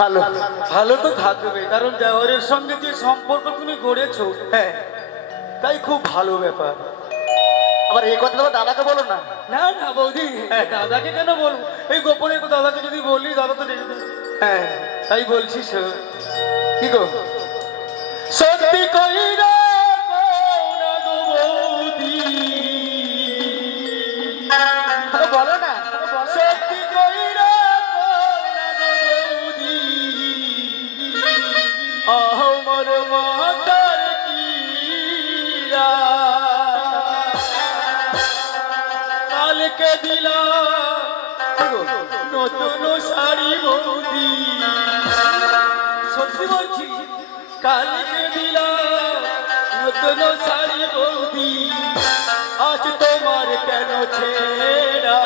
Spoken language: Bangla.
ভালো ভালো তো থাকবে, কারণ দেওয়ারের সঙ্গে যে সম্পর্ক তুমি গড়েছো, হ্যাঁ, তাই খুব ভালো ব্যাপার। আবার এই কথা তো দাদাকে বলো না। না না বৌদি, দাদাকে কেন বলবো? এই গোপনে দাদাকে যদি বলি দাদা তো দেখবে। হ্যাঁ, তাই বলছি কি গো? সত্যি কইরা কও না গো বৌদি, বলো না। সত্যি কইরা কও না গো বৌদি, আমার মাতার কি কালকে দিলা নতুন শাড়ি বৌদি, সত্যি বলছি, কালকে দিলা নতুন শাড়ি বৌদি, আজ তোমার কেন ছেড়া